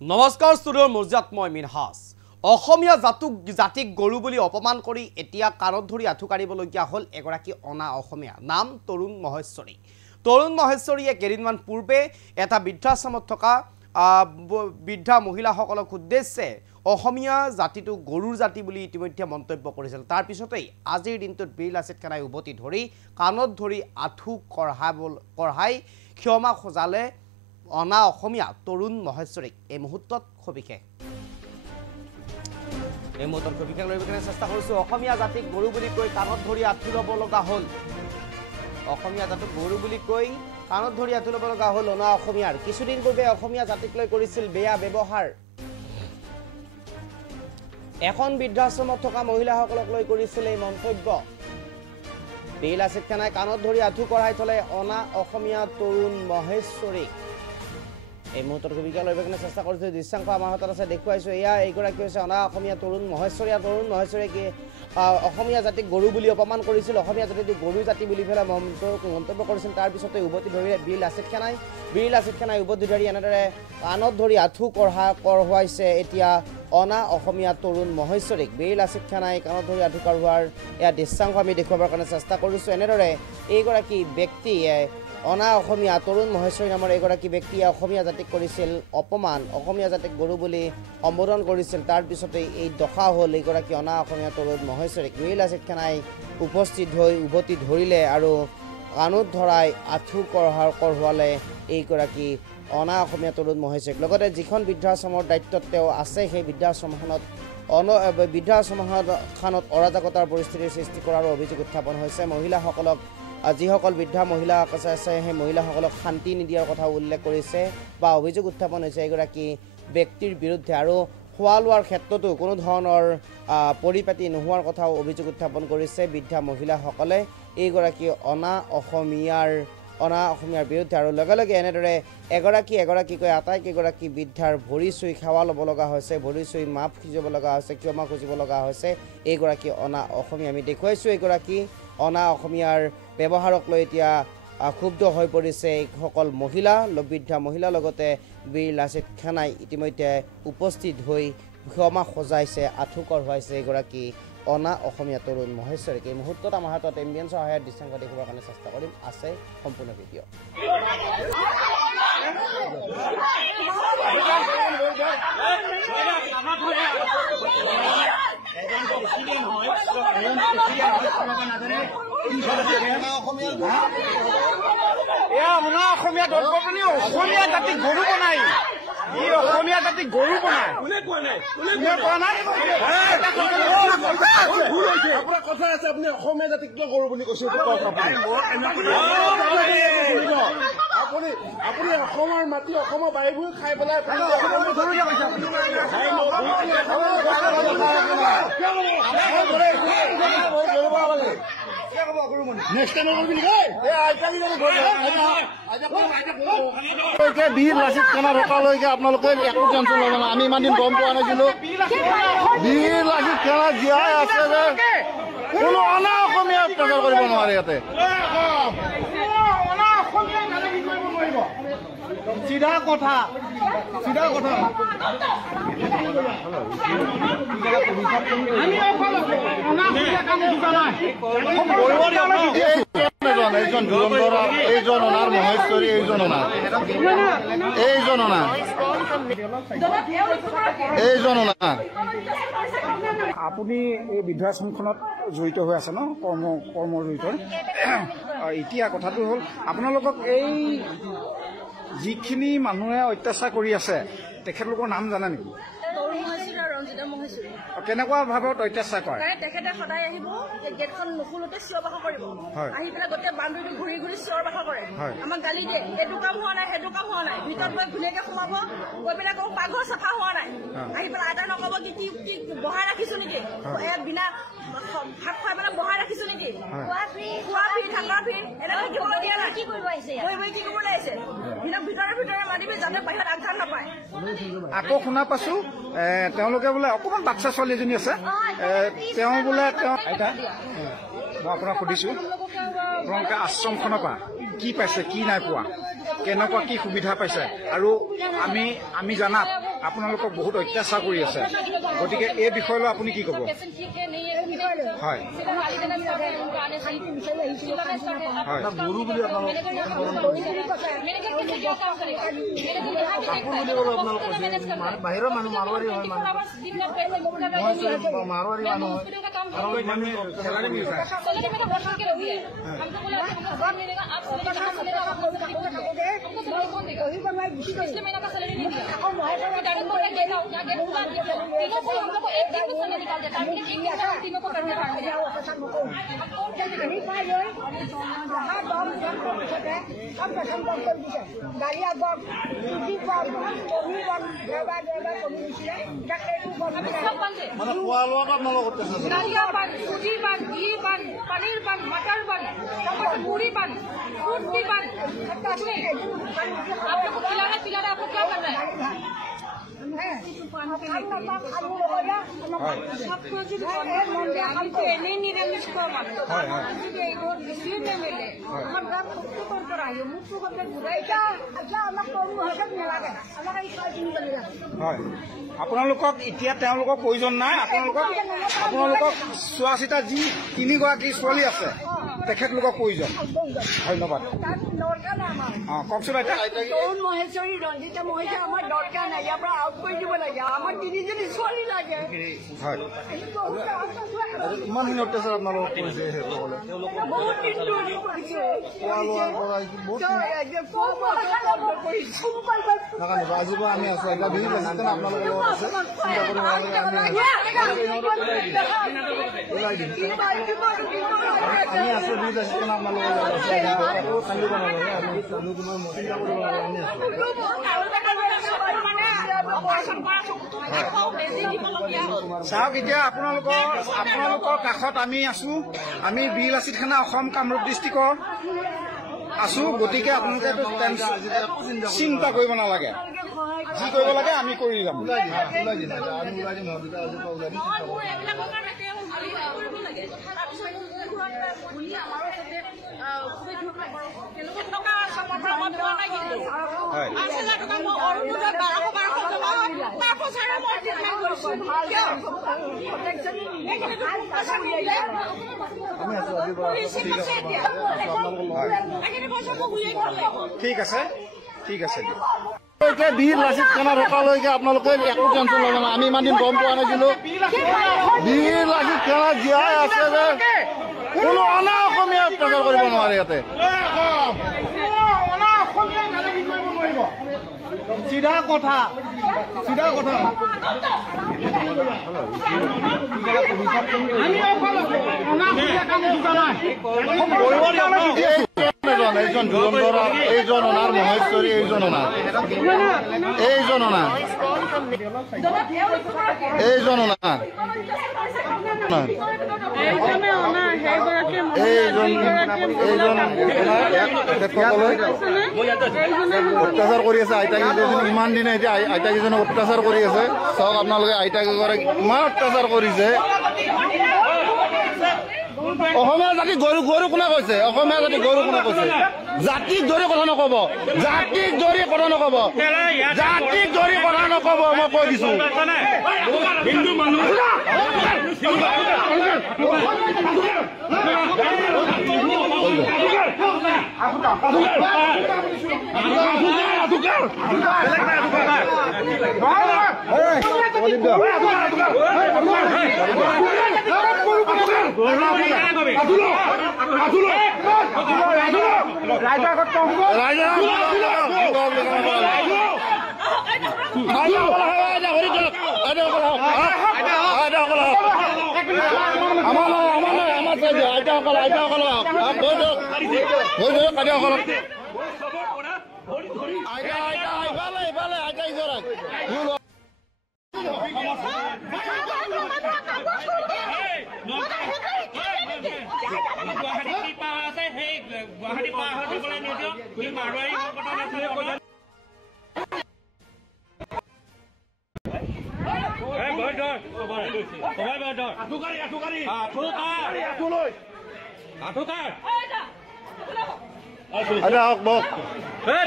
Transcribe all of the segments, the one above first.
নমস্কাৰ ষ্টুডিঅ'ৰ মৰ্যাত মই মিনহাজ অসমীয়া জাতিক গৰু বুলি অপমান কৰি এতিয়া কাণত ধৰি আঁঠু কাঢ়িবলগীয়া হ'ল এগৰাকী অনা অসমীয়া নাম তৰুণ মহেশ্বৰীয়ে কেইদিনমান পূৰ্বে এটা বৃদ্ধাশ্ৰমত থকা বৃদ্ধা মহিলাসকলক উদ্দেশ্যে অসমীয়া জাতিটো গৰুৰ জাতি বুলি ইতিমধ্যে মন্তব্য কৰিছিল তাৰ পিছতেই আজিৰ দিনটোত বীৰ লাচিত খানাই উভতি ধৰি কাণত ধৰি আঁঠু কঢ়াই ক্ষমা খোজালে অনা অসমীয়া তৰুণ মহেশ্বৰীক এই মুহূৰ্তত সবিশেষ লৈ চেষ্টা কৰিছো অসমীয়া জাতিক গৰু বুলি কৈ কাণত ধৰি আঁঠু ল'ব লগা হ'ল অসমীয়া জাতিক গৰু বুলি কৈ কাণত ধৰি আঁঠু ল'ব লগা হ'ল অনা অসমীয়াৰ কিছুদিন পূৰ্বে অসমীয়া জাতিক লৈ কৰিছিল বেয়া ব্যৱহাৰ এখন বৃদ্ধাশ্ৰমত থকা মহিলাসকলক লৈ কৰিছিল এই মন্তব্য বীৰ লাচিত খানাই কাণত ধৰি আঁঠু কঢ়াই থলে অনা অসমীয়া তৰুণ মহেশ্বৰীক এই মুহূৰ্তত ভূমিকা লৈ চেষ্টা কৰিছোঁ দৃশ্যাংশ আমাৰ হাতত আছে দেখুৱাইছোঁ এয়া এইগৰাকী হৈছে অনা অসমীয়া তৰুণ মহেশ্বৰীয়ে কি অসমীয়া জাতিক গৰু বুলি অপমান কৰিছিল অসমীয়া জাতিটো গৰু জাতি বুলি পেলাই মন্তব্য কৰিছিল তাৰপিছতে উভতি ধৰি বীৰ লাচিত খানাই উভতি ধৰি এনেদৰে কাণত ধৰি আঁঠু কঢ়োৱাইছে এতিয়া অনা অসমীয়া তৰুণ মহেশ্বৰীক বীৰ লাচিত খানাই কাণত ধৰি আঁঠু কঢ়োৱাৰ এয়া দৃশ্যাংশ আমি দেখুৱাবৰ কাৰণে চেষ্টা কৰিছোঁ এনেদৰে এইগৰাকী ব্যক্তিয়ে অনা অসমীয়া তৰুণ মহেশ্বৰী নামৰ এগৰাকী ব্যক্তিয়ে অসমীয়া জাতিক কৰিছিল অপমান অসমীয়া জাতিক গৰু বুলি সম্বোধন কৰিছিল তাৰপিছতে এই দশা হ'ল এইগৰাকী অনা অসমীয়া তৰুণ মহেশ্বৰীক বীৰ লাচিত খানাই উপস্থিত হৈ উভতি ধৰিলে আৰু কাণত ধৰাই আঁঠু কঢ়োৱালে এইগৰাকী অনা অসমীয়া তৰুণ মহেশ্বৰীক লগতে যিখন বৃদ্ধাশ্ৰমৰ দায়িত্বত তেওঁ আছে সেই বৃদ্ধাশ্ৰমখনত অৰাজকতাৰ পৰিস্থিতিৰ সৃষ্টি কৰাৰ অভিযোগ উত্থাপন হৈছে মহিলাসকলক যিসকল বৃদ্ধা মহিলা আছে সেই মহিলাসকলক শান্তি নিদিয়াৰ কথা উল্লেখ কৰিছে বা অভিযোগ উত্থাপন হৈছে এগৰাকী ব্যক্তিৰ বিৰুদ্ধে আৰু খোৱা লোৱাৰ ক্ষেত্ৰতো কোনো ধৰণৰ পৰিপাতি নোহোৱাৰ কথাও অভিযোগ উত্থাপন কৰিছে বৃদ্ধা মহিলাসকলে এইগৰাকী অনা অসমীয়াৰ বিৰুদ্ধে আৰু লগে লগে এনেদৰে এগৰাকীকৈ আটাইকেইগৰাকী বৃদ্ধাৰ ভৰি চুই সেৱা ল'ব লগা হৈছে ভৰি চুই মাফ খুজিব লগা হৈছে ক্ষমা খুজিব লগা হৈছে এইগৰাকী অনা অসমীয়া আমি দেখুৱাইছোঁ এইগৰাকী অনা অসমীয়াৰ ব্যৱহাৰক লৈ এতিয়া ক্ষুব্ধ হৈ পৰিছে এইসকল বৃদ্ধা মহিলা লগতে বীৰ লাচিত খানাই ইতিমধ্যে উপস্থিত হৈ ক্ষমা সজাইছে আঁঠু কঢ়োৱাইছে এইগৰাকী অনা অসমীয়া তৰুণ মহেশ্বৰীক এই মুহূৰ্তত আমাৰ হাতত এম্বিয়েন্সৰ সহায়ত দৃশ্যাংশ দেখুৱাৰ কাৰণে চেষ্টা কৰিম আছে সম্পূৰ্ণ ভিডিঅ' অসমীয়া জাতিক গৰু বনাই অসমীয়া জাতিক গৰু বনাই আপোনাৰ কথা আছে আপুনি অসমীয়া জাতিক কিয় গৰু বুলি কৈছে আপুনি অসমৰ মাটি অসমৰ বাৰীবোৰ খাই পেলাই বীৰ লাচিত খানা ঢকালৈকে আপোনালোকে একো টেনচন ল'ব না আমি ইমান দিন গম পোৱা নাছিলো বীৰ লাচিত খানা জীয়াই আছে যে কোনো অনা অসমীয়া অত্যাচাৰ কৰিব নোৱাৰে ইয়াতে চিধা কথা এইজন ধুৰন্ধৰা এইজন অনাৰ মহেশ্বৰী এইজন অনা আপুনি এই বৃদ্ধাশ্ৰমখনত জড়িত হৈ আছে ন কৰ্ম জড়িত এতিয়া কথাটো হ'ল আপোনালোকক এই যিখিনি মানুহে অত্যাচাৰ কৰি আছে তেখেতলোকৰ নাম জানে নেকি কেনেকুৱা ভাৱত অত্যাচাৰ কৰে তেখেতে সদায় আহিব গেটখন নুখুলোতে চিঞৰ বাখৰ কৰিব আহি পেলাই গোটেই বাউণ্ডেৰীটো ঘূৰি চিঞৰ বাখৰ কৰে আমাক গালি দিয়ে এইটো কাম হোৱা নাই সেইটো কাম হোৱা নাই ভিতৰত গৈ ধুনীয়াকে সোমাব গৈ পেলাই কওঁ পাকঘৰ চাফা হোৱা নাই আহি পেলাই আইতাই নক'ব কি কি বহাই ৰাখিছো নেকি বিনা ভাত খুৱাই পেলাই বহাই ৰাখিছো নেকি খোৱা ফ্ৰী থাকা ফ্ৰী এনেকৈ দিব দিয়া নাই কি কৰিব আহিছে ভিতৰে মাতিবি যাতে বাহিৰত আঘাত নাপায় আকৌ শুনা পাইছো তেওঁলোকে বোলে অকণমান বাচ্চা ছোৱালী এজনী আছে তেওঁ বোলে আইতা মই আপোনাক সুধিছো আপোনালোকে আশ্ৰমখনৰ পৰা কি পাইছে কি নাই পোৱা কেনেকুৱা কি সুবিধা পাইছে আৰু আমি জানাত আপোনালোকক বহুত অত্যাচাৰ কৰি আছে গতিকে এই বিষয়লৈ আপুনি কি ক'ব হয় গুৰু বুলি বাহিৰৰ মানুহ মাৰোৱাৰী হয় মাৰোৱাৰী মানুহ মানে খোৱা লোৱাটো আপোনালোক पनीर बन मटर बन पूरी बन फ्रूट भी बन आप लोग को खिलाना पिलाना आपको क्या करना है हमको एने निरामिष को আপোনালোকক এতিয়া তেওঁলোকক প্ৰয়োজন নাই আপোনালোকক চোৱা চিতা যি 3 গৰাকী ছোৱালী আছে তেখেতলোকক প্ৰয়োজন ধন্যবাদ কওকচোন তৰুণ মহেশ্বৰী ৰঞ্জিতা মহেশ্বৰী আমাৰ দৰকাৰ নাই ইয়াৰ পৰা আউট কৰি দিব লাগে আমাৰ 3জনী ছোৱালী লাগে ইমানখিনি অত্যাচাৰ আপোনালোকক কৰিছে সেইসকলে বহুত দিন ধৰি কৰিছে খোৱা লোৱাৰ পৰা নাজানিব আজিৰ পৰা আমি আছো এতিয়া বিহু লাগিছে আপোনালোকৰ লগত আছে চিন্তা কৰিব নালাগে আমি আছো বিহু লাগিছে আপোনালোকৰ লগত আছে কান্দিব নালাগে আমি চিন্তা কৰিব নালাগে আমি আছো চাওক এতিয়া আপোনালোকৰ কাষত আমি আছো আমি বীৰ লাচিত খানা অসম কামৰূপ ডিষ্ট্ৰিক্টৰ আছো গতিকে আপোনালোকে চিন্তা কৰিব নালাগে যি কৰিব লাগে আমি কৰি যাম ঠিক আছে ঠিক আছে বীৰ লাচিত খানা ৰখালৈকে আপোনালোকে একো টেনচন ল'ব নাই আমি ইমান দিন গম পোৱা নাছিলো বীৰ লাচিত খানা জীয়াই আছে যে কোনো অনা অসমীয়া অত্যাচাৰ কৰিব নোৱাৰে ইয়াতে চিধা কথা এইজন জুলন্ধৰা এইজন অনাৰ মহেশ্বৰী এইজন অনাৰ অত্যাচাৰ কৰি আছে আইতাকেইজন ইমান দিনে এতিয়া আইতাকেইজনক অত্যাচাৰ কৰি আছে চাওক আপোনালোকে আইতাকেইগৰাকী ইমান অত্যাচাৰ কৰিছে অসমীয়া জাতি গৰু কোনে কৈছে অসমীয়া জাতি গৰু কোনে কৈছে জাতিক ধৰি কথা নকব মই কৈ দিছো হিন্দু মানুহ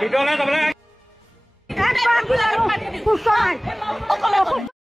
ভিতৰলৈ যাবলৈ এগৰাকী সুস্থ নাই।